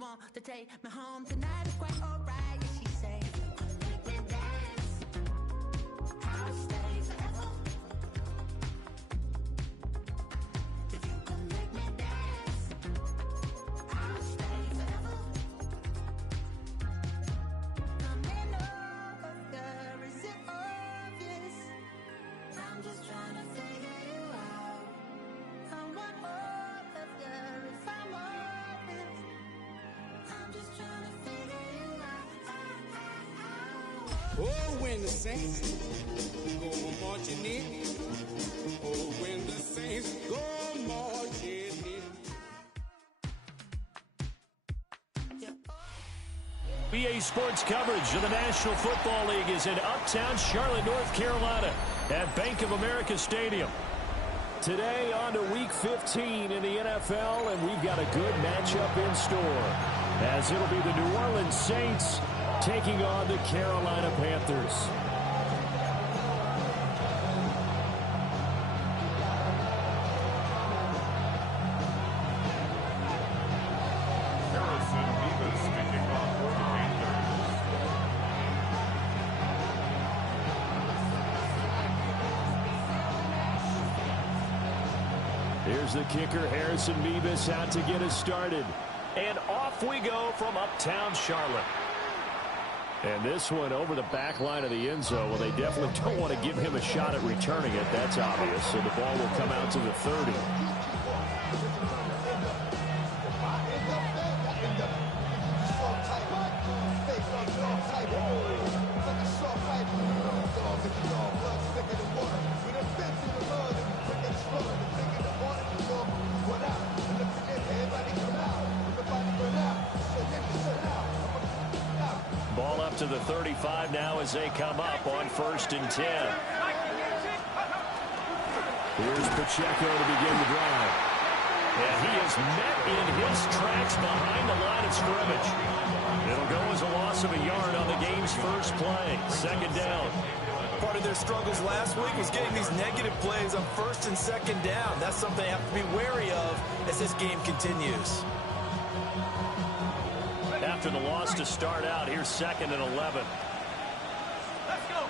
want to take me home tonight. It's quite alright, yeah, she say. Make me dance. I'll stay forever. If you can make me dance, I'll stay forever. I'm in love, girl, is it obvious? I'm just trying to figure you out. I want all of you if I'm honest. I'm just trying to figure you out. Oh, when the saints go marching in. Oh, when the saints go marching in. BA Sports coverage of the National Football League is in Uptown Charlotte, North Carolina at Bank of America Stadium. Today on to Week 15 in the NFL, and we've got a good matchup in store, as it'll be the New Orleans Saints taking on the Carolina Panthers. Here's the kicker, Harrison Beavis, out to get us started. And off we go from Uptown Charlotte. And this one over the back line of the end zone. Well, they definitely don't want to give him a shot at returning it. That's obvious. So the ball will come out to the 30. Ball up to the 35 now as they come up on 1st and 10. Here's Pacheco to begin the drive. And he is met in his tracks behind the line of scrimmage. It'll go as a loss of a yard on the game's first play. 2nd down. Part of their struggles last week was getting these negative plays on 1st and 2nd down. That's something they have to be wary of as this game continues. After the loss to start out, here's 2nd and 11. Let's go.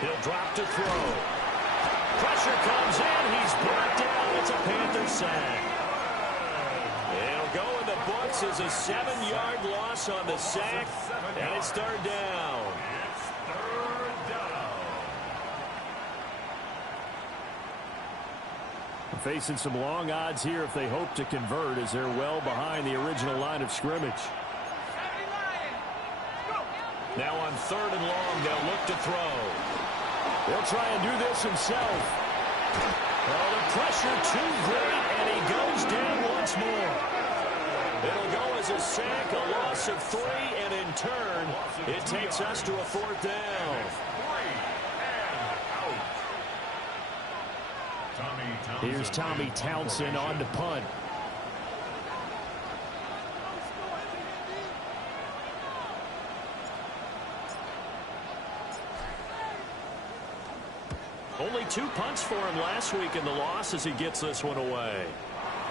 He'll drop to throw. Pressure comes in. He's brought down. It's a Panther sack. It'll go in the books as a 7-yard loss on the sack, and it's 3rd down. Facing some long odds here if they hope to convert, as they're well behind the original line of scrimmage. Now on 3rd and long, they'll look to throw. He'll try and do this himself. Oh, the pressure too great, and he goes down once more. It'll go as a sack, a loss of 3, and in turn, it takes us to a 4th down. Here's Tommy Townsend on to punt. Only 2 punts for him last week in the loss as he gets this one away.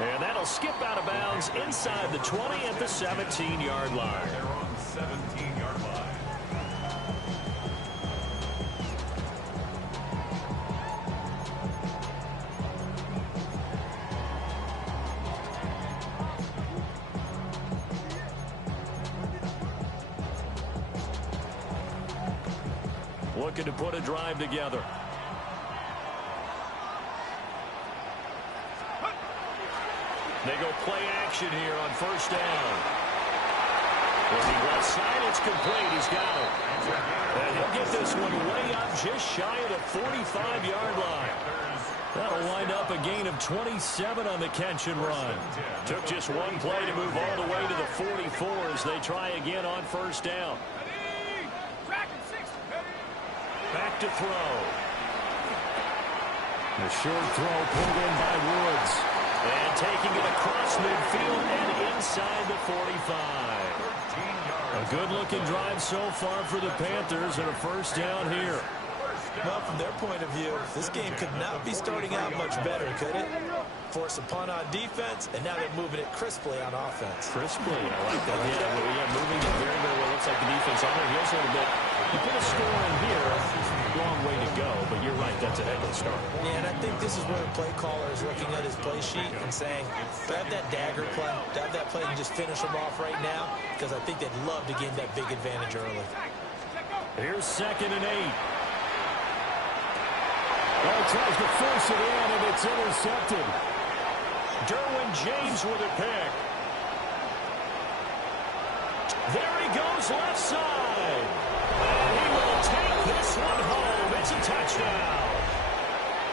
And that'll skip out of bounds inside the 20 at the 17-yard line. They're on the 17-yard line. Looking to put a drive together. They go play action here on 1st down. Looking left side, it's complete. He's got it. And he'll get this one way up just shy of the 45-yard line. That'll wind up a gain of 27 on the catch and run. Took just one play to move all the way to the 44 as they try again on 1st down. Back to throw. The short throw pulled in by Woods. And taking it across midfield and inside the 45. A good-looking drive so far for the Panthers and a 1st down here. Well, from their point of view, this game could not be starting out much better, could it? Force a punt on defense, and now they're moving it crisply on offense. Crisply, I like that. Yeah, moving it very, very well. Looks like the defense on their heels a little bit. You put a score in here, wrong way to go, but you're right, that's a heck of a start. Yeah, and I think this is where the play caller is looking at his play sheet and saying, do I have that dagger play? Do I have that play and just finish them off right now? Because I think they'd love to gain that big advantage early. Here's 2nd and 8. Well, tries to force it in, and it's intercepted. Derwin James with a pick. There he goes, left side. And he will take this one home. It's a touchdown.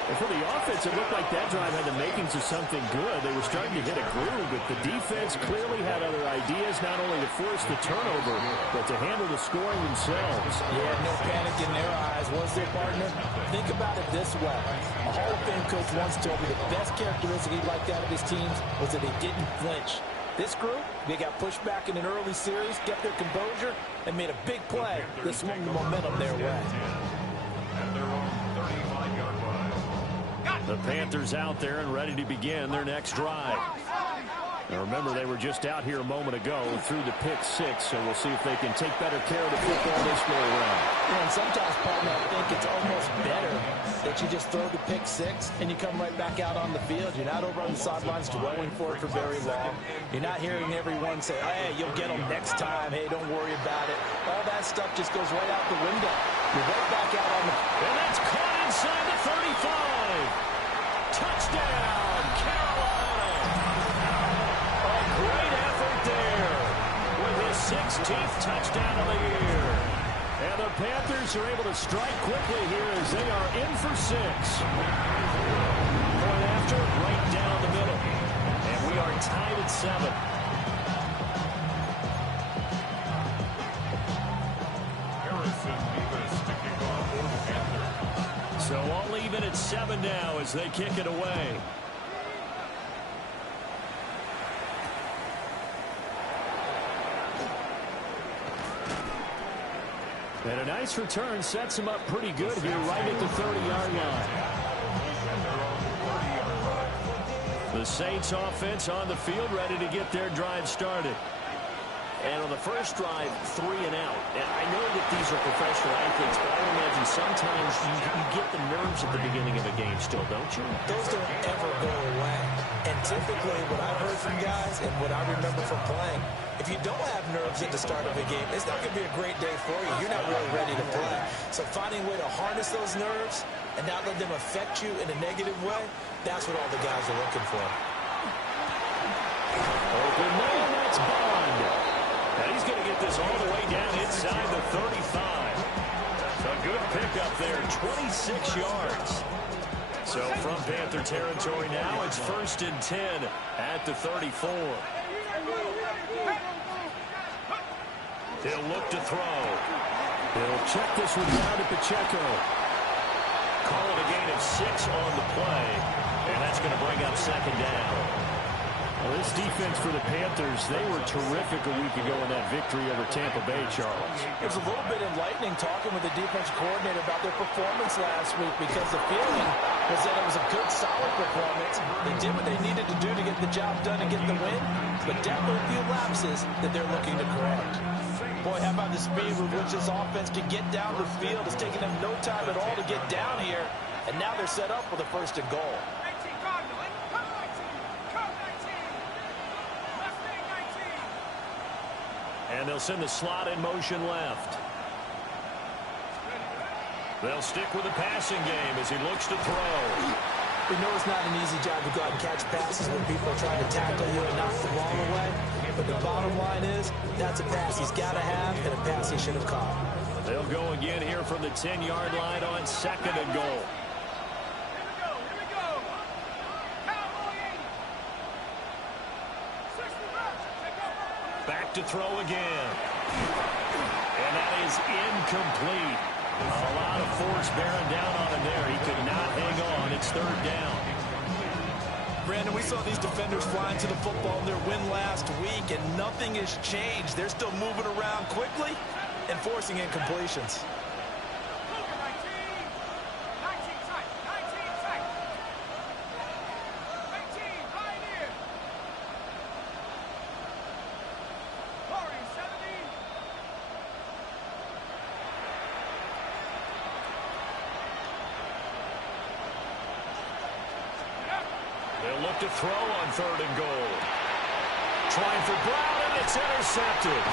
And for the offense, it looked like that drive had the makings of something good. They were starting to hit a groove, but the defense clearly had other ideas, not only to force the turnover, but to handle the scoring themselves. Yeah, no panic in their eyes, was there, partner? Think about it this way. A Hall of Fame coach once told me the best characteristic he liked out of his teams was that they didn't flinch. This group, they got pushed back in an early series, kept their composure, and made a big play that swung the momentum their way. And they're on 35-yard line. The Panthers out there and ready to begin their next drive. Now remember, they were just out here a moment ago through the pick 6, so we'll see if they can take better care of the football this go around. Yeah, and sometimes, partner, I think it's almost better that you just throw the pick 6 and you come right back out on the field. You're not over on the sidelines dwelling for it for very long. You're not hearing everyone say, hey, you'll get them next time. Hey, don't worry about it. All that stuff just goes right out the window. You're right back out on the... And that's caught inside the 35. Touchdown, Carolina. A great effort there with his 16th touchdown of the year. And the Panthers are able to strike quickly here as they are in for 6. Point after, right down the middle. And we are tied at 7. So all even at 7 now as they kick it away. And a nice return sets him up pretty good here right at the 30-yard line. The Saints offense on the field ready to get their drive started. And on the first drive, 3 and out. And I know that these are professional athletes, but I imagine sometimes you get the nerves at the beginning of a game still, don't you? Those don't ever go away. And typically what I've heard from guys and what I remember from playing, if you don't have nerves at the start of a game, it's not going to be a great day for you. You're not really ready to play. So finding a way to harness those nerves and not let them affect you in a negative way, that's what all the guys are looking for. Open man, that's Bond. And he's going to get this all the way down inside the 35. A good pickup there, 26 yards. So from Panther territory now, it's 1st and 10 at the 34. He'll look to throw. He'll check this one down to Pacheco. Call it a gain of 6 on the play, and that's going to bring up 2nd down. Well, this defense for the Panthers, they were terrific a week ago in that victory over Tampa Bay, Charles. It was a little bit enlightening talking with the defense coordinator about their performance last week because the feeling was that it was a good, solid performance. They did what they needed to do to get the job done and get the win, but definitely a few lapses that they're looking to correct. Boy, how about the speed with which this offense can get down the field? It's taking them no time at all to get down here, and now they're set up with a 1st and goal. And they'll send the slot in motion left. They'll stick with the passing game as he looks to throw. We know it's not an easy job to go out and catch passes when people are trying to tackle you and knock the ball away. But the bottom line is, that's a pass he's got to have and a pass he should have caught. They'll go again here from the 10-yard line on 2nd and goal. Back to throw again. And that is incomplete. A lot of force bearing down on him there. He could not hang on. It's 3rd down. Brandon, we saw these defenders flying to the football in their win last week, and nothing has changed. They're still moving around quickly and forcing incompletions. drop to throw on 3rd and goal. Trying for Brown, and it's intercepted.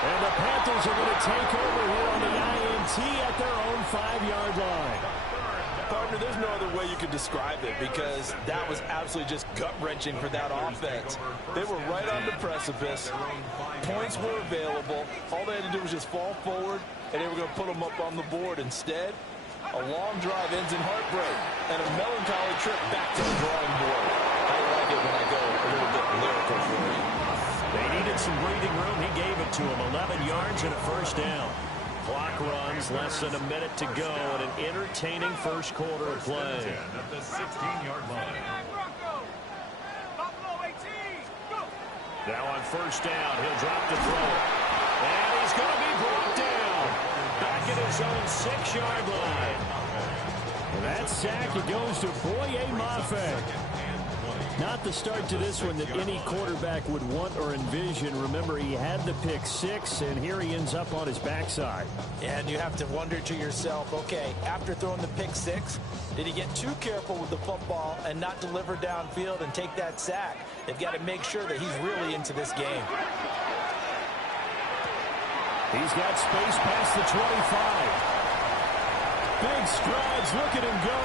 And the Panthers are going to take over here on the INT at their own 5-yard line. Partner, there's no other way you could describe it because that was absolutely just gut-wrenching for that offense. They were right on the precipice. Points were available. All they had to do was just fall forward, and they were going to put them up on the board. Instead, a long drive ends in heartbreak and a melancholy trip back to the drawing board. I like it when I go a little bit lyrical for you. They needed some breathing room. He gave it to them. 11 yards and a first down. Clock runs, less than a minute to go, and an entertaining first quarter of play. At the 16-yard line. Now on first down, he'll drop the throw. And he's going to be brought down. Back at his own 6-yard line. And that sack, it goes to Boye Mafe. Not the start to this one that any quarterback would want or envision. Remember, he had the pick 6, and here he ends up on his backside. And you have to wonder to yourself, okay, after throwing the pick 6, did he get too careful with the football and not deliver downfield and take that sack? They've got to make sure that he's really into this game. He's got space past the 25. Big strides, look at him go.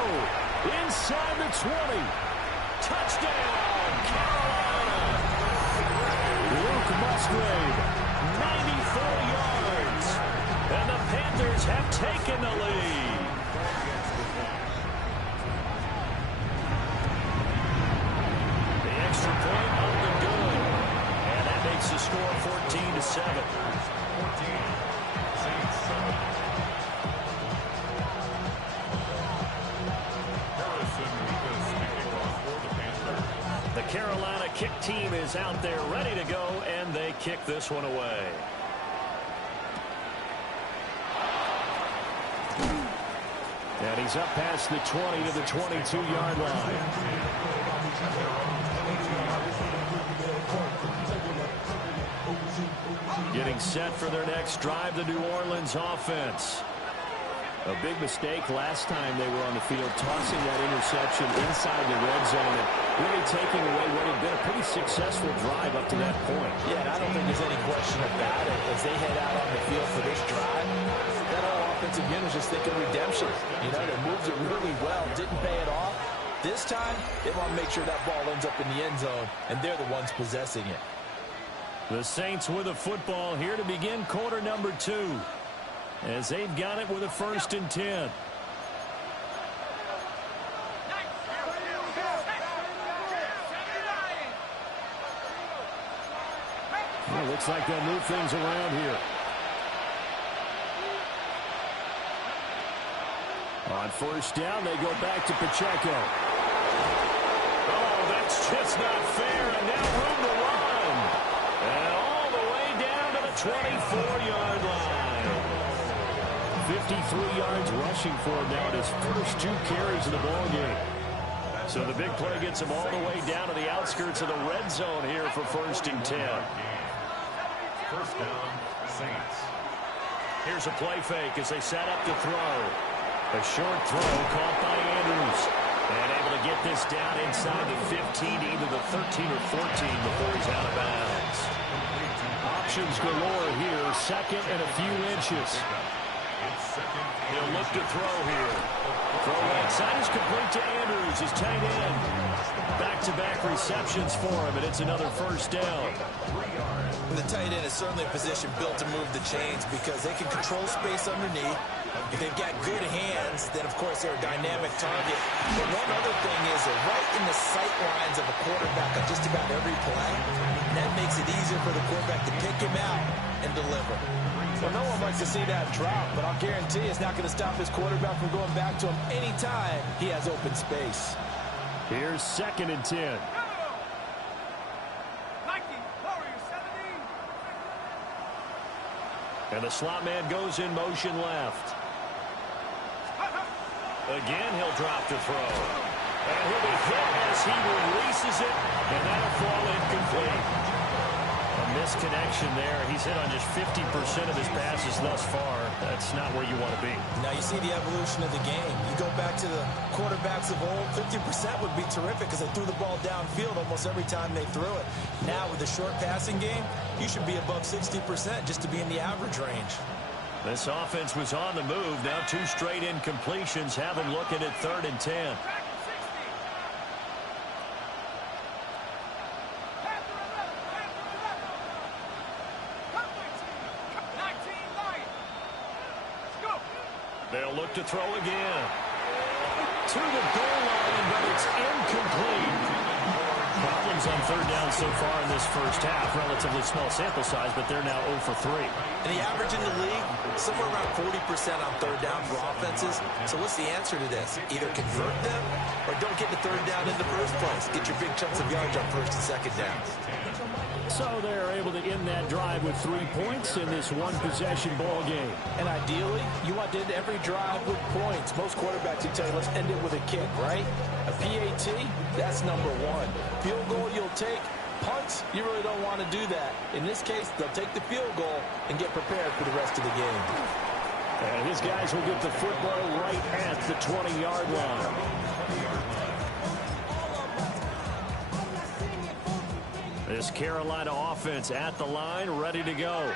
Inside the 20. Touchdown, Carolina. Luke Musgrave, 94 yards. And the Panthers have taken the lead. The extra point up and good. And that makes the score 14-7. 14, Saints 7. The Carolina kick team is out there ready to go, and they kick this one away. And he's up past the 20 to the 22-yard line. Getting set for their next drive, the New Orleans offense. A big mistake last time they were on the field, tossing that interception inside the red zone and really taking away what had been a pretty successful drive up to that point. Yeah, and I don't think there's any question about it. As they head out on the field for this drive, that whole offensive unit is just thinking redemption. You know, they moved it really well, didn't pay it off. This time, they want to make sure that ball ends up in the end zone, and they're the ones possessing it. The Saints with the football here to begin quarter number 2. As they've got it with a 1st and 10. Well, looks like they'll move things around here. On first down, they go back to Pacheco. Oh, that's just not fair, and now room to run. And all the way down to the 24-yard line. 53 yards rushing for him now at his first 2 carries of the ball game. So the big play gets him all the way down to the outskirts of the red zone here for 1st and 10. First down, Saints. Here's a play fake as they set up to throw. A short throw caught by Andrews. And able to get this down inside the 15, either the 13 or 14 before he's out of bounds. Options galore here, 2nd and a few inches. He'll look to throw here. Throw right side is complete to Andrews, his tight end. Back-to-back receptions for him, and it's another first down. The tight end is certainly a position built to move the chains because they can control space underneath. If they've got good hands, then, of course, they're a dynamic target. But one other thing is they're right in the sight lines of a quarterback on just about every play. And that makes it easier for the quarterback to pick him out and deliver. Well, no one likes to see that drop, but I'll guarantee it's not going to stop his quarterback from going back to him anytime he has open space. Here's 2nd and 10. And the slot man goes in motion left. Again, he'll drop to throw. And he'll be hit as he releases it, and that'll fall incomplete. A misconnection there. He's hit on just 50% of his passes thus far. That's not where you want to be. Now you see the evolution of the game. You go back to the quarterbacks of old, 50% would be terrific because they threw the ball downfield almost every time they threw it. Now with the short passing game, you should be above 60% just to be in the average range. This offense was on the move. Now 2 straight incompletions have them looking at 3rd and 10. They'll look to throw again. To the goal line, but it's incomplete. Problems on 3rd down so far in this first half. Relatively small sample size, but they're now 0 for 3. And the average in the league, somewhere around 40% on 3rd down for offenses. So what's the answer to this? Either convert them or don't get the 3rd down in the first place. Get your big chunks of yards on 1st and 2nd downs. So they're able to end that drive with 3 points in this one-possession ball game. And ideally, you want to end every drive with points. Most quarterbacks will tell you, let's end it with a kick, right? A PAT, that's number 1. Field goal you'll take. Punts, you really don't want to do that. In this case, they'll take the field goal and get prepared for the rest of the game. And his guys will get the football right at the 20-yard line. This Carolina offense at the line, ready to go.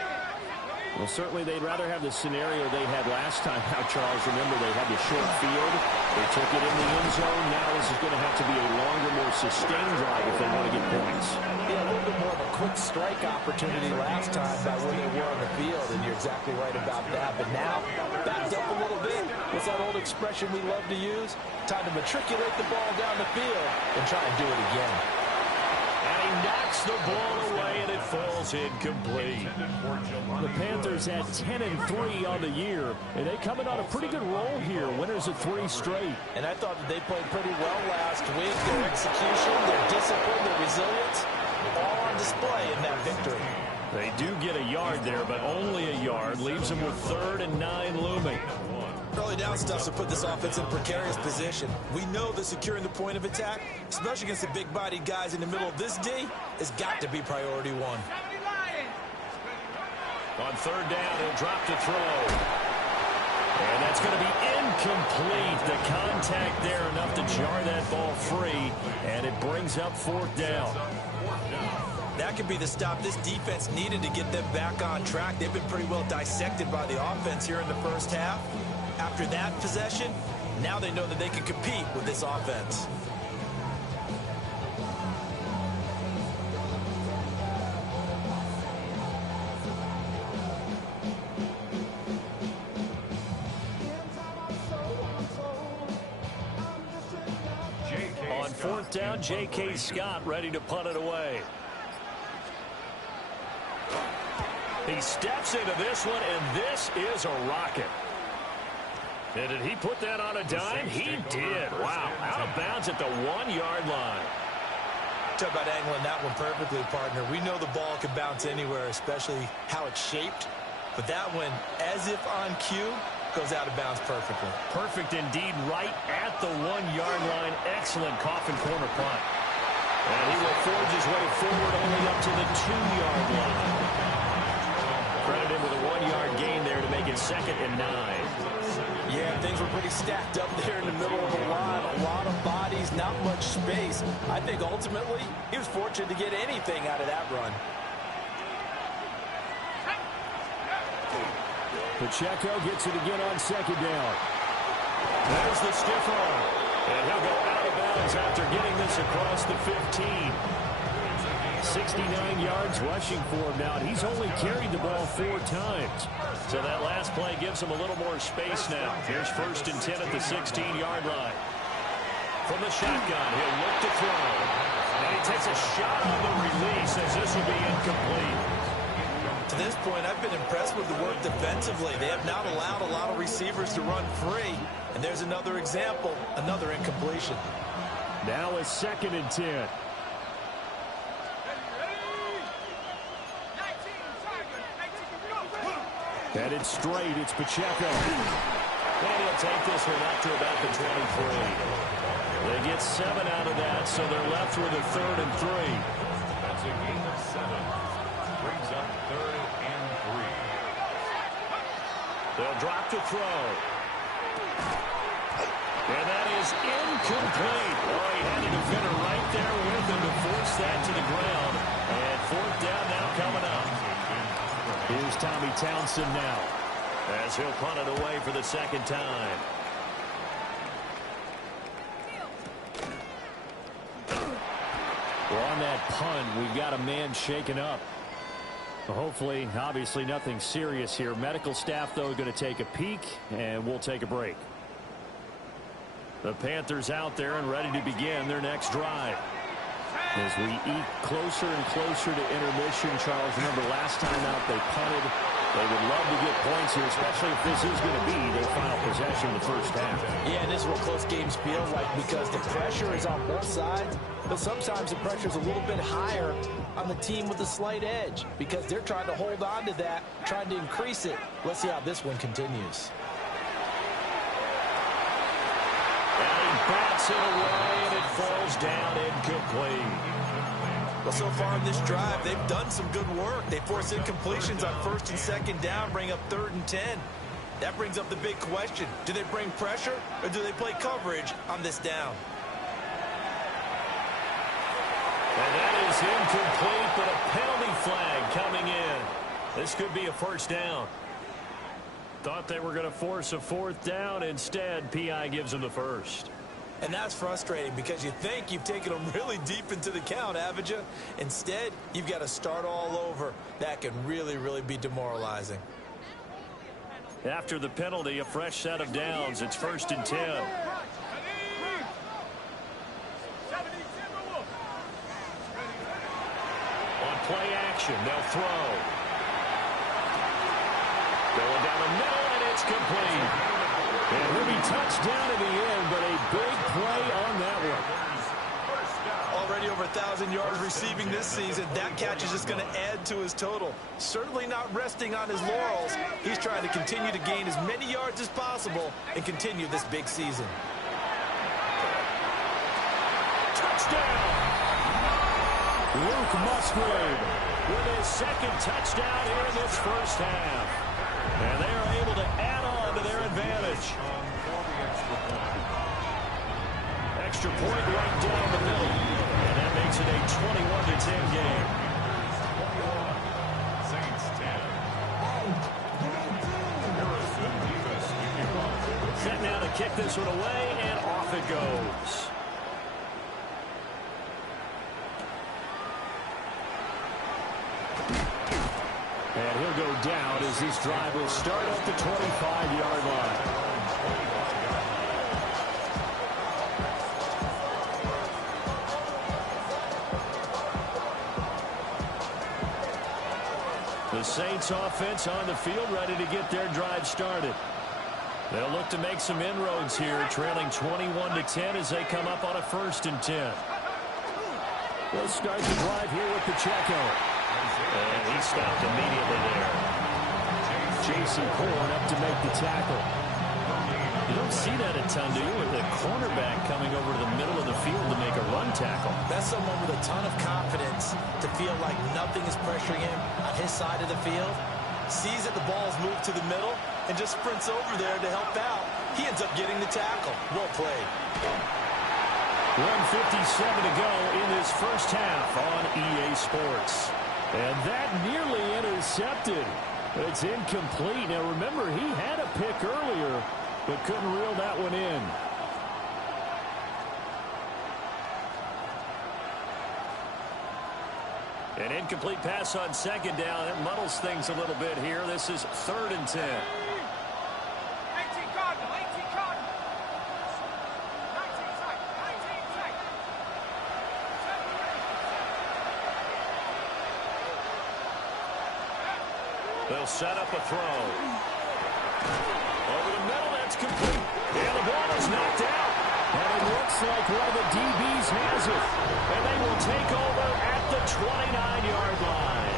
Well, certainly they'd rather have the scenario they had last time. Now, Charles, remember, they had the short field. They took it in the end zone. Now this is going to have to be a longer, more sustained drive if they want to get points. Yeah, a little bit more of a quick strike opportunity last time by where they were on the field, and you're exactly right about that. But now, backed up a little bit. What's that old expression we love to use? Time to matriculate the ball down the field and try and do it again. And he knocks the ball away, and it falls incomplete. The Panthers had 10-3 on the year, and they coming on a pretty good roll here. Winners of 3 straight. And I thought that they played pretty well last week. Their execution, their discipline, their resilience, all on display in that victory. They do get a yard there, but only a yard. Leaves them with 3rd and 9 looming. Early down stuff to put this offense in precarious position. We know that securing the point of attack, especially against the big-bodied guys in the middle of this D, has got to be priority 1. On 3rd down, he'll drop to throw. And that's going to be incomplete. The contact there enough to jar that ball free, and it brings up 4th down. That could be the stop this defense needed to get them back on track. They've been pretty well dissected by the offense here in the first half. After that possession, now they know that they can compete with this offense. On 4th down, J.K. Scott ready to punt it away. He steps into this one, and this is a rocket. And did he put that on a dime? He did. Wow. Out of bounds at the 1-yard line. Talk about angling that one perfectly, partner. We know the ball can bounce anywhere, especially how it's shaped. But that one, as if on cue, goes out of bounds perfectly. Perfect indeed, right at the 1-yard line. Excellent coffin corner punt. And he will forge his way forward only up to the 2-yard line. Credit him with a 1-yard gain there to make it 2nd and 9. Yeah, things were pretty stacked up there in the middle of the line. A lot of bodies, not much space. I think ultimately he was fortunate to get anything out of that run. Pacheco gets it again on 2nd down. There's the stiff arm. And he'll go out of bounds after getting this across the 15. 69 yards rushing for him now, and he's only carried the ball 4 times. So that last play gives him a little more space now. Here's 1st and 10 at the 16-yard line. From the shotgun, he'll look to throw. And he takes a shot on the release as this will be incomplete. To this point, I've been impressed with the work defensively. They have not allowed a lot of receivers to run free. And there's another example, another incompletion. Now it's 2nd and 10. And it's straight. It's Pacheco. And he'll take this one up to about the 23. They get 7 out of that, so they're left with a 3rd and 3. That's a gain of 7. Brings They'll drop to throw. And that is incomplete. Oh, he had a defender right there with him to force that to the ground. And fourth down now coming up. Here's Tommy Townsend now, as he'll punt it away for the second time. Well, on that punt, we've got a man shaken up. Hopefully, obviously nothing serious here. Medical staff, though, going to take a peek, and we'll take a break. The Panthers out there and ready to begin their next drive. As we eat closer and closer to intermission, Charles, remember last time out they punted. They would love to get points here, especially if this is going to be their final possession in the first half. Yeah, and this is what close games feel like because the pressure is on both sides, but sometimes the pressure is a little bit higher on the team with a slight edge because they're trying to hold on to that, trying to increase it. Let's see how this one continues. And he bats it away, and it falls down incomplete. Well, so far in this drive, they've done some good work. They force incompletions on first and second down, bring up 3rd and 10. That brings up the big question. Do they bring pressure, or do they play coverage on this down? And that is incomplete, but a penalty flag coming in. This could be a first down. Thought they were going to force a fourth down. Instead, P.I. gives them the first. And that's frustrating because you think you've taken them really deep into the count, haven't you? Instead, you've got to start all over. That can really, really be demoralizing. After the penalty, a fresh set of downs. It's 1st and 10. On play action, they'll throw. Going down the middle, and it's complete. And he'll be touchdown in the end, but a big play on that one. Already over 1,000 yards receiving this season. That catch is just going to add to his total. Certainly not resting on his laurels. He's trying to continue to gain as many yards as possible and continue this big season. Touchdown! Luke Musgrave with his second touchdown here in this first half. And they are able to add on to their advantage. Extra point right down the middle. And that makes it a 21-10 game. Saints 10. Set now to kick this one away, and off it goes. And he'll go down as this drive will start at the 25-yard line. The Saints offense on the field ready to get their drive started. They'll look to make some inroads here, trailing 21-10 as they come up on a 1st and 10. They'll start the drive here with Pacheco. And he stopped immediately there. Jason Horn up to make the tackle. You don't see that a ton, do you, with the cornerback coming over to the middle of the field to make a run tackle. That's someone with a ton of confidence to feel like nothing is pressuring him on his side of the field. Sees that the ball's moved to the middle and just sprints over there to help out. He ends up getting the tackle. Well played. 1:57 to go in this first half on EA Sports. And that nearly intercepted. It's incomplete. Now, remember, he had a pick earlier, but couldn't reel that one in. An incomplete pass on second down. It muddles things a little bit here. This is 3rd and 10. 18 Cardinal, 18 Cardinal. 19 tight, 19 tight. They'll set up a throw. Over the middle, that's complete. And the ball is knocked out. And it looks like one of the DBs has it. And they will take over at the 29-yard line.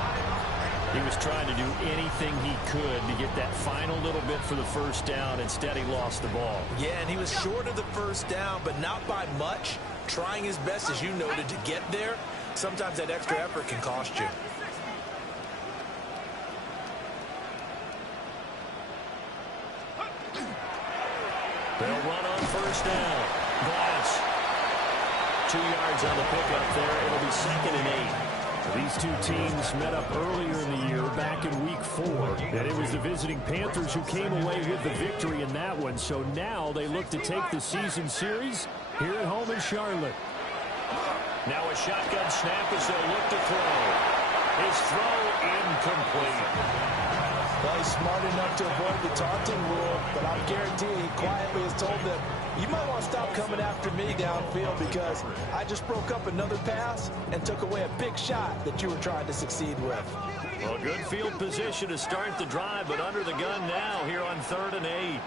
He was trying to do anything he could to get that final little bit for the first down. Instead, he lost the ball. Yeah, and he was short of the first down, but not by much. Trying his best, as you noted, to get there. Sometimes that extra effort can cost you. They'll run on first down. Glass. 2 yards on the pickup there. It'll be 2nd and 8. These two teams met up earlier in the year, back in Week 4, and it was the visiting Panthers who came away with the victory in that one. So now they look to take the season series here at home in Charlotte. Now a shotgun snap as they'll look to throw. His throw incomplete. Well, he's smart enough to avoid the taunting rule, but I guarantee he quietly has told them, you might want to stop coming after me downfield because I just broke up another pass and took away a big shot that you were trying to succeed with. Well, good field position to start the drive, but under the gun now here on 3rd and 8.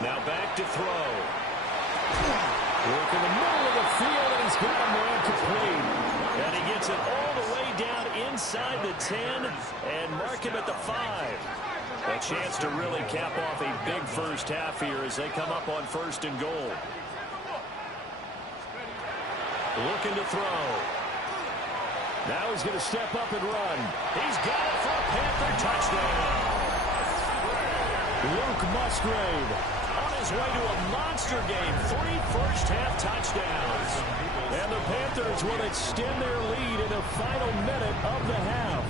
Now back to throw. Work in the middle of the field, and he's got him ran complete. And he gets it all the way down inside the 10 and mark him at the 5. A chance to really cap off a big first half here as they come up on 1st and goal. Looking to throw. Now he's going to step up and run. He's got it for a Panther touchdown. Luke Musgrave on his way to a monster game. 3 first-half touchdowns. And the Panthers will extend their lead in the final minute of the half.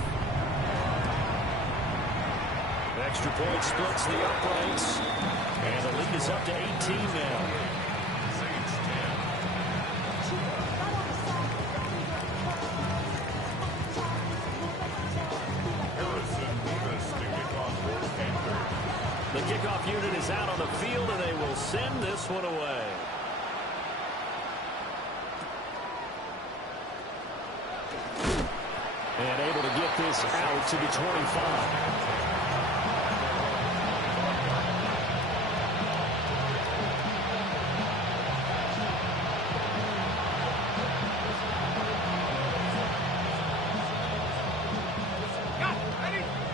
Extra point splits the uprights. And the lead is up to 18 now. The kickoff unit is out on the field, and they will send this one away. And able to get this out to the 25.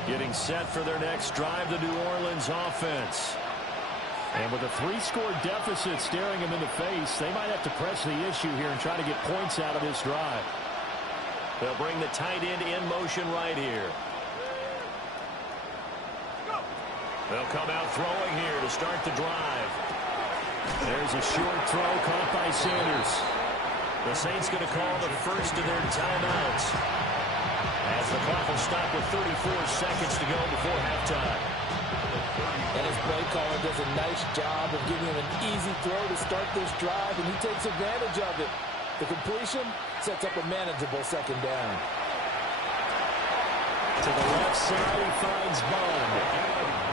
Getting set for their next drive, the New Orleans offense. And with a 3-score deficit staring them in the face, they might have to press the issue here and try to get points out of this drive. They'll bring the tight end in motion right here. They'll come out throwing here to start the drive. There's a short throw caught by Sanders. The Saints going to call the first of their timeouts, as the clock will stop with 34 seconds to go before halftime. And his play caller does a nice job of giving him an easy throw to start this drive, and he takes advantage of it. The completion sets up a manageable 2nd down. To the left side, he finds Bond.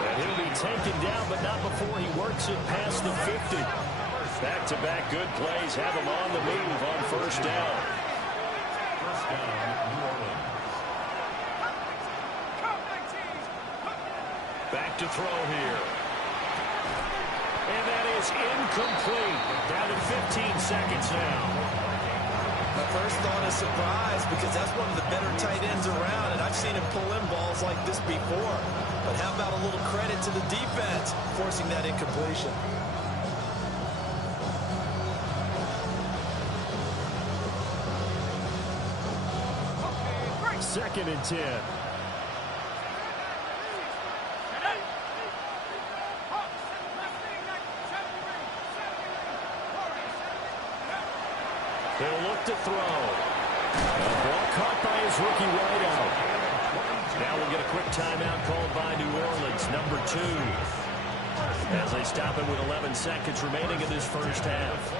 And he'll be taken down, but not before he works it past the 50. Back-to-back good plays have him on the move on 1st down. Back to throw here. And that is incomplete. Down to 15 seconds now. My first thought is surprise because that's one of the better tight ends around, and I've seen him pull in balls like this before. But how about a little credit to the defense forcing that incompletion? 2nd and 10. They'll look to throw. Ball caught by his rookie wideout. Now we'll get a quick timeout called by New Orleans, number 2. As they stop it with 11 seconds remaining in this first half.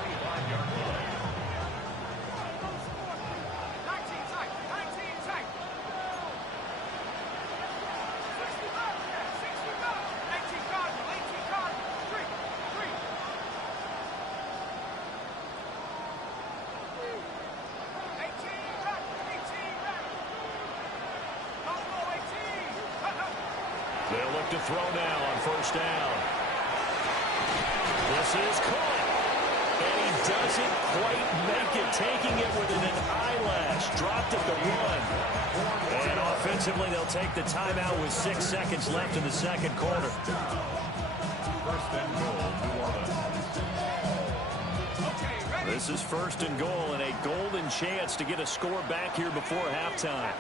They'll look to throw now on 1st down. This is caught. And he doesn't quite make it, taking it within an eyelash. Dropped at the 1. And offensively, they'll take the timeout with 6 seconds left in the 2nd quarter. 1st and goal, New Orleans. This is 1st and goal and a golden chance to get a score back here before halftime.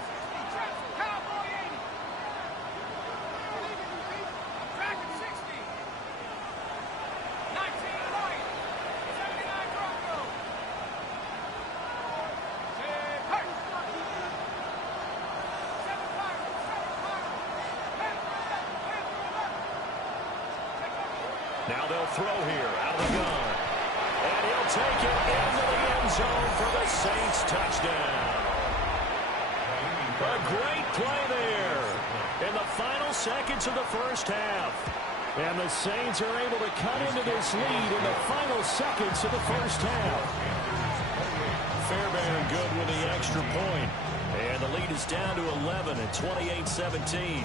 Now they'll throw here out of the gun. And he'll take it into the end zone for the Saints touchdown. A great play there in the final seconds of the first half. And the Saints are able to cut into this lead in the final seconds of the first half. Fairbairn good with the extra point. And the lead is down to 11 at 28-17.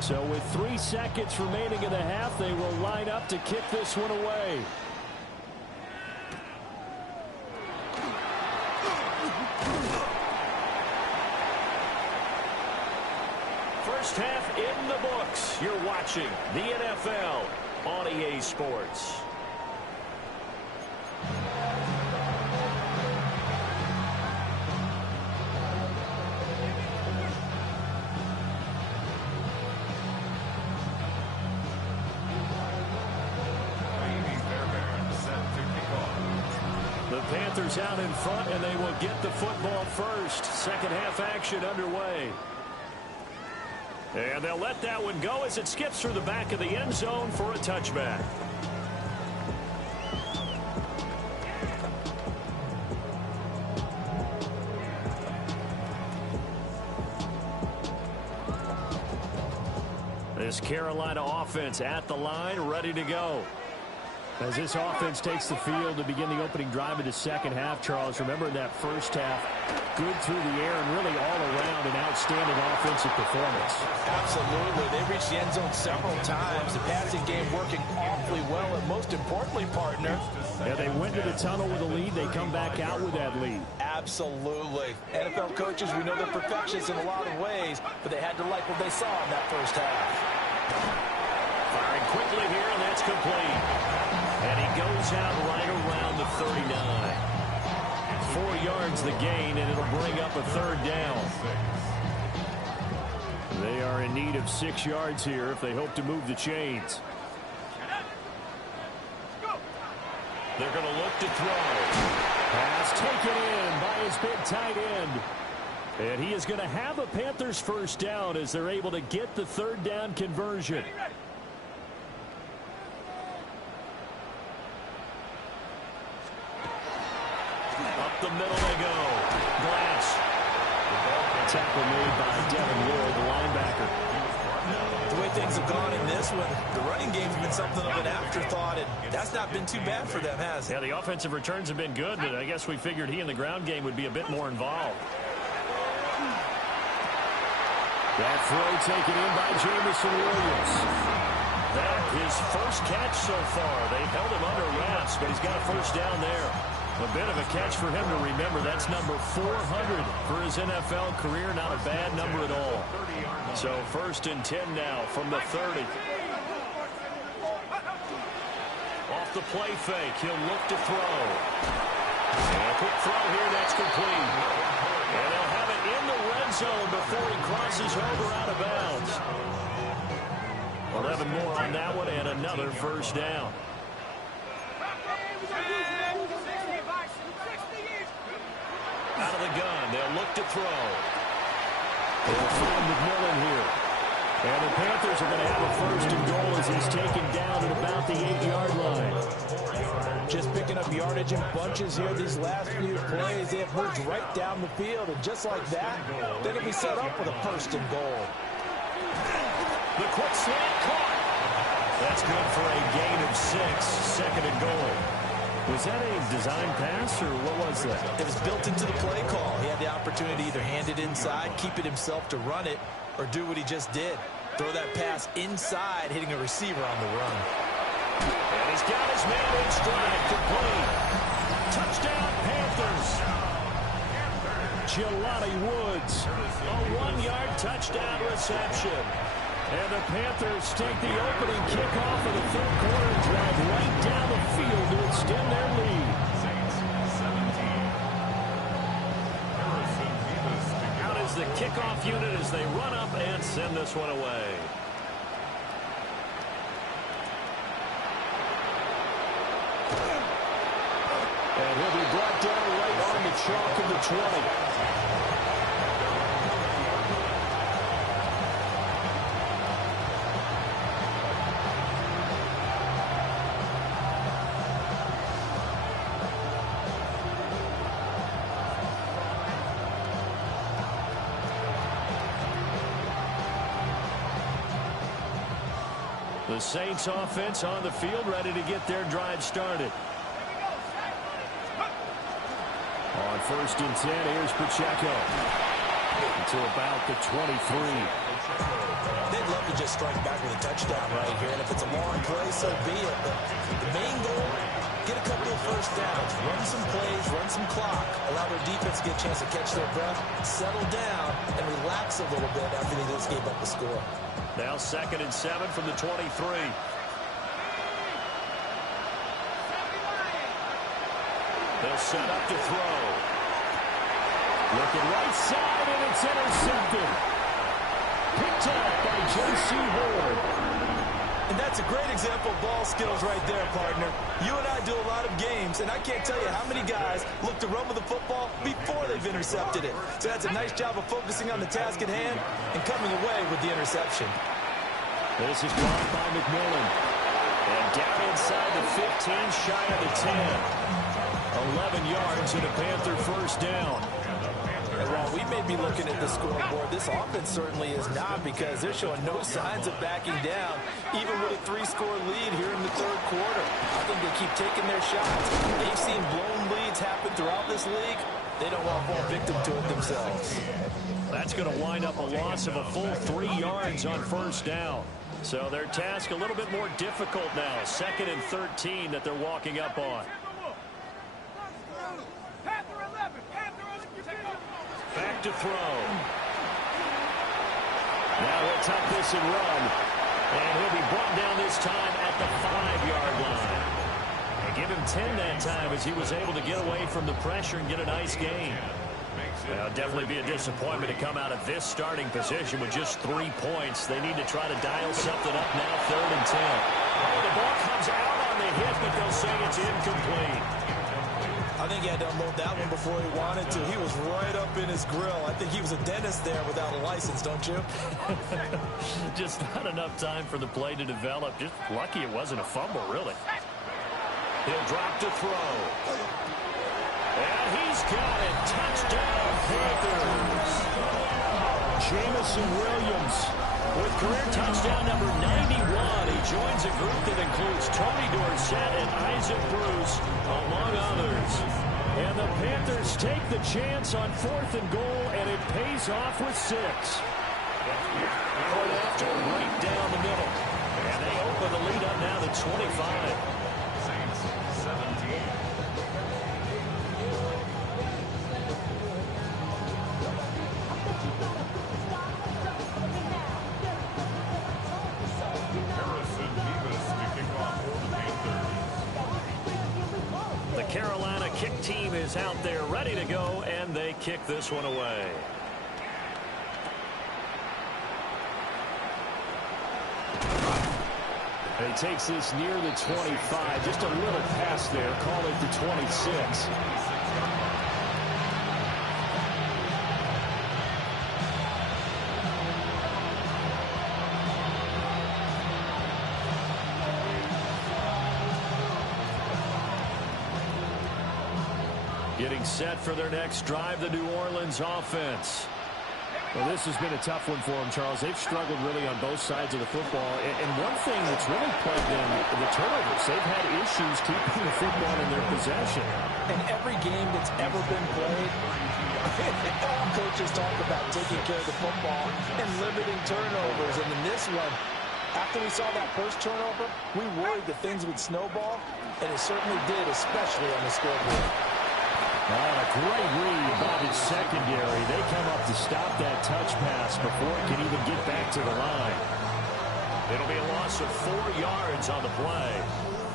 So with 3 seconds remaining in the half, they will line up to kick this one away. First half in the books. You're watching the NFL on EA Sports. Panthers out in front, and they will get the football first. Second half action underway. And they'll let that one go as it skips through the back of the end zone for a touchback. This Carolina offense at the line, ready to go. As this offense takes the field to begin the opening drive of the second half, Charles, remember that first half, good through the air and really all around an outstanding offensive performance. Absolutely. They reached the end zone several times. The passing game working awfully well, and most importantly, partner. Yeah, they went to the tunnel with a lead. They come back out with that lead. Absolutely. NFL coaches, we know they're perfectionists in a lot of ways, but they had to like what they saw in that first half. Firing quickly here, and that's complete. And he goes out right around the 39. 4 yards the gain, and it'll bring up a third down. They are in need of 6 yards here if they hope to move the chains. They're going to look to throw. Pass taken in by his big tight end. And he is going to have a Panthers first down as they're able to get the third down conversion. The middle they go. Glass. Tackle made by Devin Lloyd, the linebacker. The way things have gone in this one, the running game's been something of an afterthought, and that's not been too bad for them, has it? Yeah, the offensive returns have been good, but I guess we figured he in the ground game would be a bit more involved. That throw taken in by Jamison Williams. That his first catch so far. They've held him under wraps, but he's got a first down there. A bit of a catch for him to remember. That's number 400 for his NFL career. Not a bad number at all. So 1st and 10 now from the 30. Off the play fake. He'll look to throw. And a quick throw here. That's complete. And they'll have it in the red zone before he crosses over out of bounds. 11 more on that one and another first down. Out of the gun, they'll look to throw. They'll find McMillan here. And the Panthers are going to have a first and goal as he's taken down at about the 8-yard line. Just picking up yardage in bunches here these last few plays. They have moved right down the field, and just like that, they're going to be set up with a first and goal. The quick slant caught. That's good for a gain of 6, 2nd and goal. Was that a design pass, or what was that? It was built into the play call. He had the opportunity to either hand it inside, keep it himself to run it, or do what he just did. Throw that pass inside, hitting a receiver on the run. And he's got his man in stride, complete. Touchdown, Panthers. Jelani Woods, a 1-yard touchdown reception. And the Panthers take the opening kickoff of the third quarter and drive right down the field to extend their lead. Out is the kickoff unit as they run up and send this one away. And he'll be brought down right on the chalk of the 20. The Saints offense on the field, ready to get their drive started. On 1st and 10, here's Pacheco. To about the 23. They'd love to just strike back with a touchdown right here, and if it's a long play, so be it. But the main goal, get a couple of first downs, run some plays, run some clock, allow their defense to get a chance to catch their breath, settle down, and relax a little bit after they just gave up the score. Now 2nd and 7 from the 23. They'll set up to throw. Looking right side, and it's intercepted. Picked up by J.C. Horn. And that's a great example of ball skills right there, partner. You and I do a lot of games, and I can't tell you how many guys look to run with the football before they've intercepted it. So that's a nice job of focusing on the task at hand and coming away with the interception. This is blocked by McMillan. And down inside the 15, shy of the 10. 11 yards and a Panther first down. And while we may be looking at the scoreboard, this offense certainly is not, because they're showing no signs of backing down, even with a 3-score lead here in the 3rd quarter. I think they keep taking their shots. They've seen blown leads happen throughout this league. They don't want to fall victim to it themselves. That's going to wind up a loss of a full 3 yards on first down. So their task a little bit more difficult now. 2nd and 13 that they're walking up on. Back to throw. Now he'll tuck this and run. And he'll be brought down this time at the 5-yard line. And give him 10 that time as he was able to get away from the pressure and get a nice gain. Well, definitely be a disappointment to come out of this starting position with just 3 points. They need to try to dial something up now, 3rd and 10. Oh, the ball comes out on the hit, but they'll say it's incomplete. I think he had to unload that one before he wanted to. He was right up in his grill. I think he was a dentist there without a license, don't you? Just not enough time for the play to develop. Just lucky it wasn't a fumble, really. He'll drop to throw. And he's got it. Touchdown, Panthers. Jamison Williams. With career touchdown number 91, he joins a group that includes Tony Dorsett and Isaac Bruce, among others. And the Panthers take the chance on 4th and goal, and it pays off with 6. Right after, right down the middle. And they open the lead up now to 25. Carolina kick team is out there ready to go, and they kick this one away. He takes this near the 25. Just a little pass there. Call it the 26. Getting set for their next drive, the New Orleans offense. Well, this has been a tough one for them, Charles. They've struggled really on both sides of the football. And one thing that's really plagued them, the turnovers. They've had issues keeping the football in their possession. In every game that's ever been played, all coaches talk about taking care of the football and limiting turnovers. And in this one, after we saw that first turnover, we worried that things would snowball, and it certainly did, especially on the scoreboard. Oh, a great read by the secondary. They come up to stop that touch pass before it can even get back to the line. It'll be a loss of 4 yards on the play.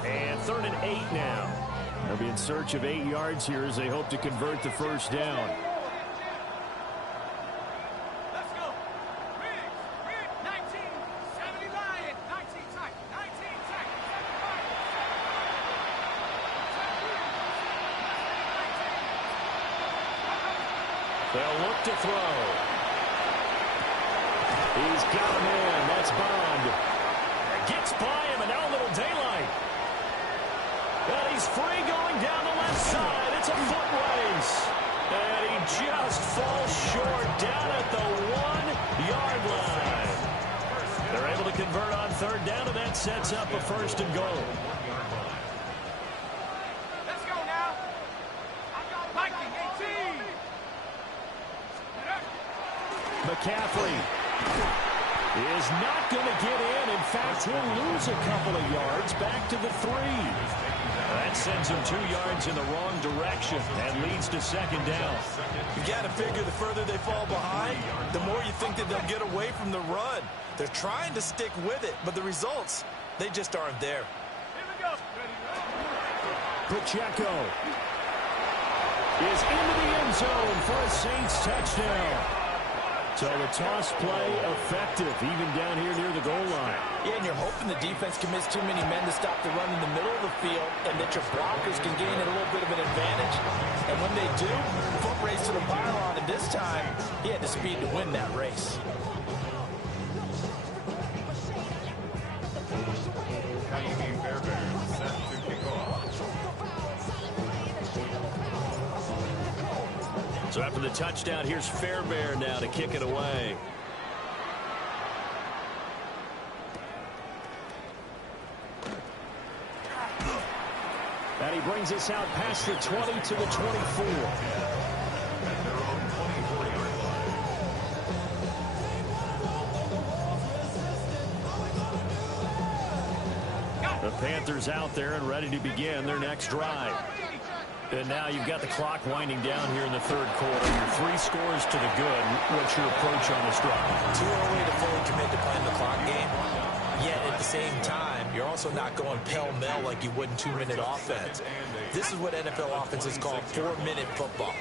And 3rd and 8 now. They'll be in search of 8 yards here as they hope to convert the first down. They'll look to throw. He's got him in. That's Bond. Gets by him, and now a little daylight. And he's free going down the left side. It's a foot race. And he just falls short down at the 1-yard line. They're able to convert on third down, and that sets up a first and goal. Let's go now. Viking 18. McCaffrey is not going to get in. In fact, he'll lose a couple of yards back to the 3. That sends him 2 yards in the wrong direction and leads to second down. You got to figure the further they fall behind, the more you think that they'll get away from the run. They're trying to stick with it, but the results, they just aren't there. Here we go. Pacheco is into the end zone for a Saints touchdown. So the toss play effective, even down here near the goal line. Yeah, and you're hoping the defense commits too many men to stop the run in the middle of the field and that your blockers can gain a little bit of an advantage. And when they do, foot race to the pylon, and this time, he had the speed to win that race. Set to kick off. So after the touchdown, here's Fairbairn now to kick it away. And he brings us out past the 20 to the 24. The Panthers out there and ready to begin their next drive. And now you've got the clock winding down here in the third quarter. Your 3 scores to the good. What's your approach on this drive? Too early to fully commit to playing the clock game. Yet at the same time, you're also not going pell-mell like you would in 2-minute offense. This is what NFL offenses call 4-minute football.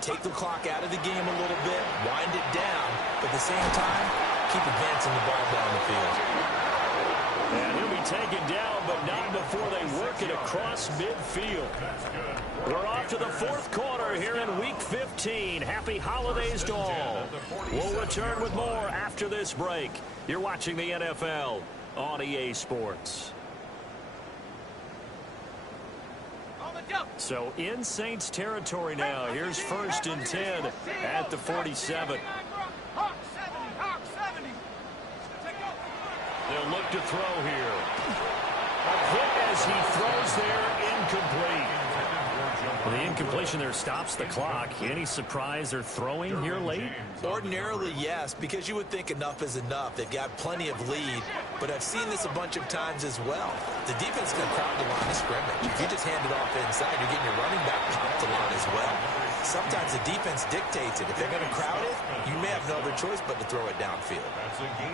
Take the clock out of the game a little bit, wind it down, but at the same time, keep advancing the ball down the field. And he'll be taken down, but not before they work it across midfield. We're off to the fourth quarter here in Week 15. Happy holidays to all. We'll return with more after this break. You're watching the NFL on EA Sports. So in Saints territory now. Here's first and 10 at the 47. They'll look to throw here. A hit as he throws there, incomplete. Well, the incompletion there stops the clock. Any surprise they're throwing here late? Ordinarily, yes, because you would think enough is enough. They've got plenty of lead, but I've seen this a bunch of times as well. The defense can crowd the line of scrimmage. If you just hand it off inside, you're getting your running back popped the line as well. Sometimes the defense dictates it. If they're going to crowd it, you may have no other choice but to throw it downfield.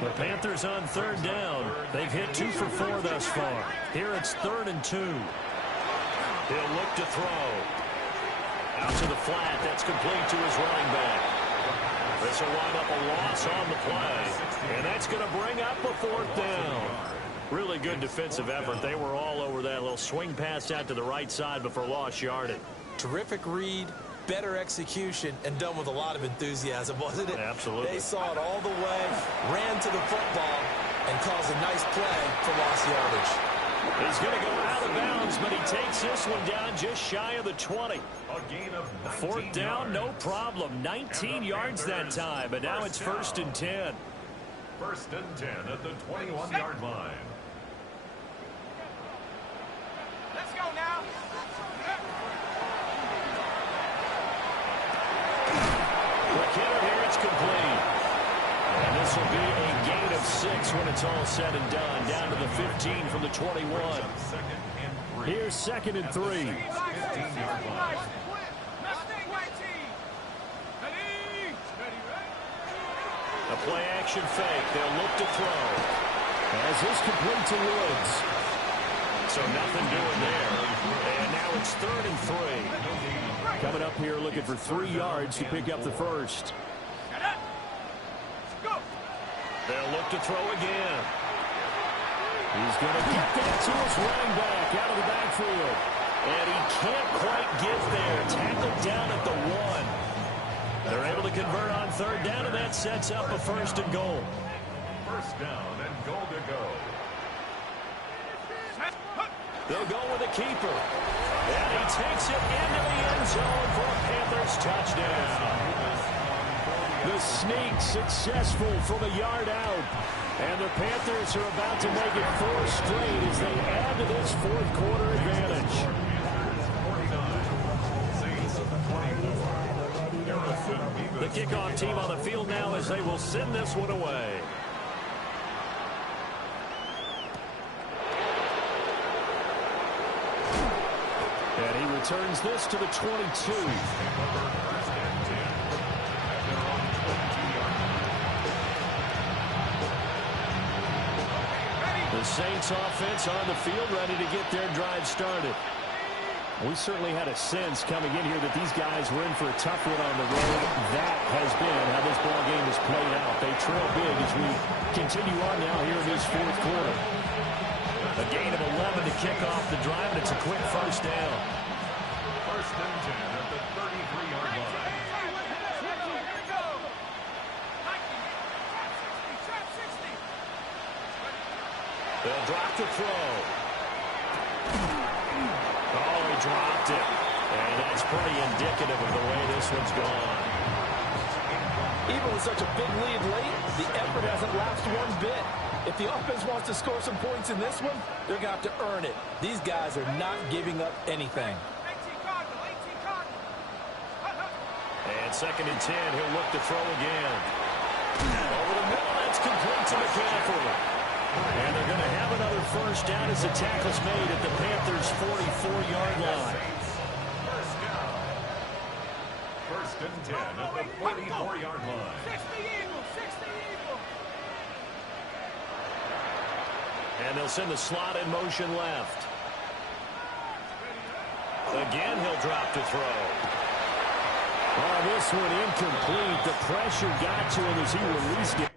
The Panthers on third down. They've hit 2 for 4 thus far. Here it's 3rd and 2. He'll look to throw. Out to the flat. That's complete to his running back. This will wind up a loss on the play. And that's going to bring up a 4th down. Really good defensive effort. They were all over that little swing pass out to the right side before lost yardage. Terrific read, better execution, and done with a lot of enthusiasm, wasn't it? Absolutely. They saw it all the way, ran to the football, and caused a nice play for lost yardage. He's going to go out of bounds, but he takes this one down just shy of the 20. A gain of 4th down, no problem. 19 yards that time, but now it's 1st and 10. 1st and 10 at the 21-yard line. Let's go now. McKinnon here, it's complete. And this will be a gain of 6 when it's all said and done. Down to the 15 from the 21. Here's 2nd and 3. 15-yard line. A play action fake. They'll look to throw. As this complete to Woods. So nothing doing there. And now it's 3rd and 3. Coming up here looking for 3 yards to pick up the first. They'll look to throw again. He's going to get that to his running back out of the backfield. And he can't quite get there. Tackled down at the 1. They're able to convert on third down, and that sets up a first and goal. First down and goal to go. They'll go with a keeper. And he takes it into the end zone for a Panthers touchdown. The sneak successful from a yard out. And the Panthers are about to make it 4 straight as they add to this fourth quarter advantage. 49, The kickoff team on the field now as they will send this one away. And he returns this to the 22. The Saints offense on the field ready to get their drive started. We certainly had a sense coming in here that these guys were in for a tough one on the road. That has been how this ball game has played out. They trail big as we continue on now here in this fourth quarter. A gain of 11 to kick off the drive, and it's a quick first down. First and 10 at the 33-yard line. They'll drop the throw. Oh, he dropped it. And that's pretty indicative of the way this one's gone. Even with such a big lead late, the effort hasn't lapsed one bit. If the offense wants to score some points in this one, they're going to have to earn it. These guys are not giving up anything. And second and 10, he'll look to throw again. Over the middle, that's complete to McCaffrey. And they're going to have another first down as the tackle's made at the Panthers' 44-yard line. First down. First and 10 at the 44-yard line. 60 Eagles. And they'll send the slot in motion left. Again, he'll drop to throw. Oh, this one incomplete. The pressure got to him as he released it.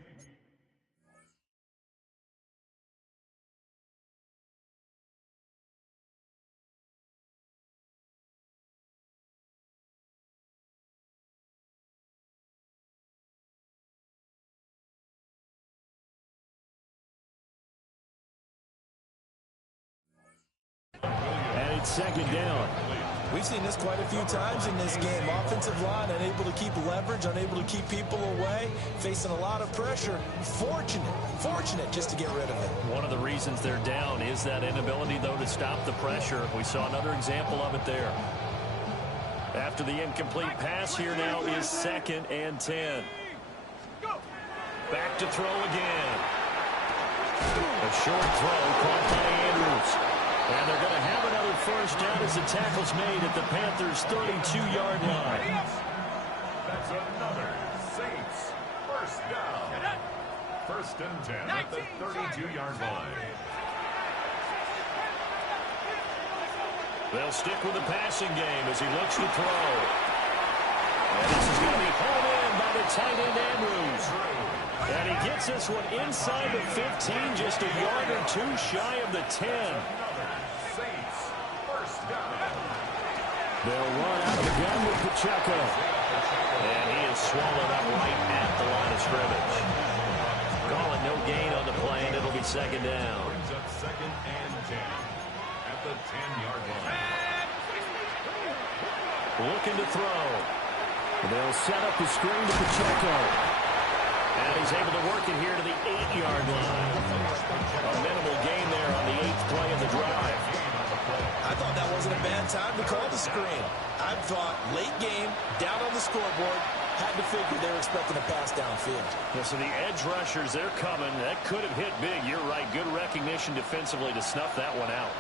And it's second down. We've seen this quite a few times in this game. Offensive line unable to keep leverage, unable to keep people away, facing a lot of pressure. Fortunate just to get rid of it. One of the reasons they're down is that inability, though, to stop the pressure. We saw another example of it there. After the incomplete pass, here now is second and 10. Back to throw again. A short throw caught by Andrews. And they're going to have another first down as the tackle's made at the Panthers' 32-yard line. That's another Saints first down. First and 10 at the 32-yard line. They'll stick with the passing game as he looks to throw. And this is going to be hauled in by the tight end Andrews. And he gets this one inside the 15, just a yard or two shy of the 10. They'll run out of the gun with Pacheco. And he is swallowed up right at the line of scrimmage. Calling no gain on the play, and it'll be second down. Brings up second and 10 at the 10-yard line. Looking to throw. They'll set up the screen to Pacheco. And he's able to work it here to the 8-yard line. A minimal gain there on the 8th play of the drive. I thought that wasn't a bad time to call the screen. I thought late game, down on the scoreboard, had to figure they were expecting a pass downfield. Yeah, so the edge rushers, they're coming. That could have hit big. You're right. Good recognition defensively to snuff that one out.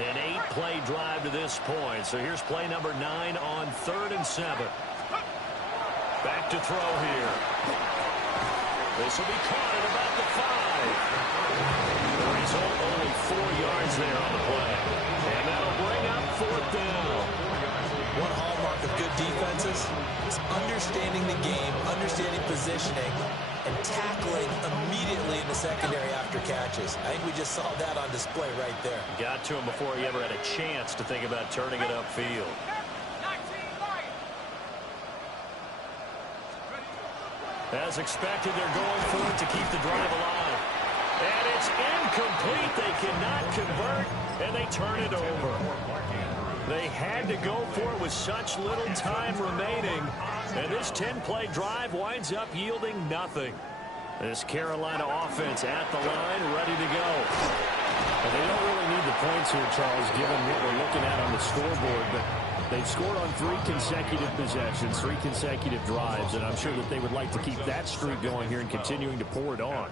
An 8-play drive to this point. So here's play number 9 on 3rd and 7. Back to throw here. This will be caught at about the 5. The result, only 4 yards there on the play. And that'll bring up 4th down. One hallmark of good defenses is understanding the game, understanding positioning, and tackling immediately in the secondary after catches. I think we just saw that on display right there. Got to him before he ever had a chance to think about turning it upfield. As expected, they're going for it to keep the drive alive. And it's incomplete. They cannot convert, and they turn it over. They had to go for it with such little time remaining. And this 10-play drive winds up yielding nothing. This Carolina offense at the line, ready to go. And they don't really need the points here, Charles, given what we're looking at on the scoreboard. But they've scored on 3 consecutive possessions, 3 consecutive drives, and I'm sure that they would like to keep that streak going here and continuing to pour it on.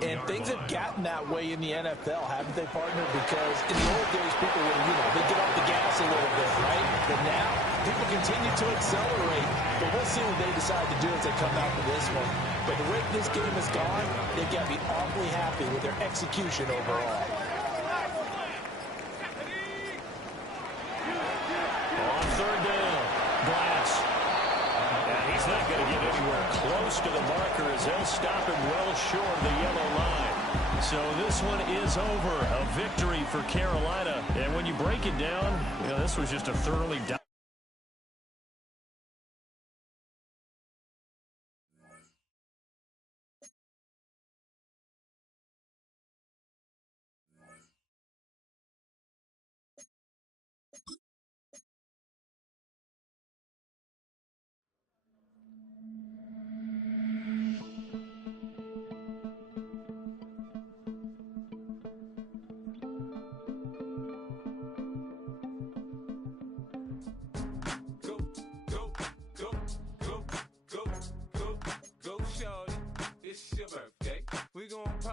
And things have gotten that way in the NFL, haven't they, partner? Because in the old days, people would, they get off the gas a little bit, right? But now, people continue to accelerate. But we'll see what they decide to do as they come out to this one. But the way this game has gone, they've got to be awfully happy with their execution overall. On third down, Glass. And he's not going to get anywhere close to the marker as they'll stop him well short of the yellow line. So this one is over. A victory for Carolina. And when you break it down, this was just a thoroughly